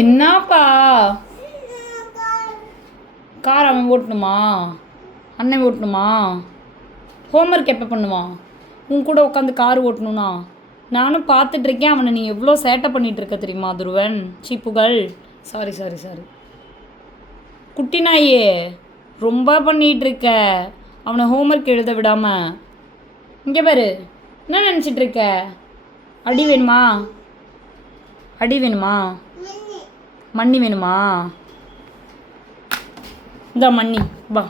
என்னப்பா கார் அவன் ஓட்டணுமா? அண்ணன் ஓட்டணுமா? ஹோம்ஒர்க் எப்போ பண்ணுவான்? உன் கூட உட்காந்து கார் ஓட்டணும்னா நானும் பார்த்துட்ருக்கேன். அவனை நீ எவ்வளோ சேட்டை பண்ணிகிட்ருக்க தெரியுமா துருவன்? புகழ். Sorry sorry sorry. குட்டி நாயே, ரொம்ப பண்ணிகிட்ருக்க அவனை ஹோம்ஒர்க் எழுத விடாமல். இங்கே பாரு, என்ன நினச்சிட்ருக்க? அடி வேணுமா? அடி வேணுமா? மண்ணி வேணுமா? இந்த மண்ணி வா.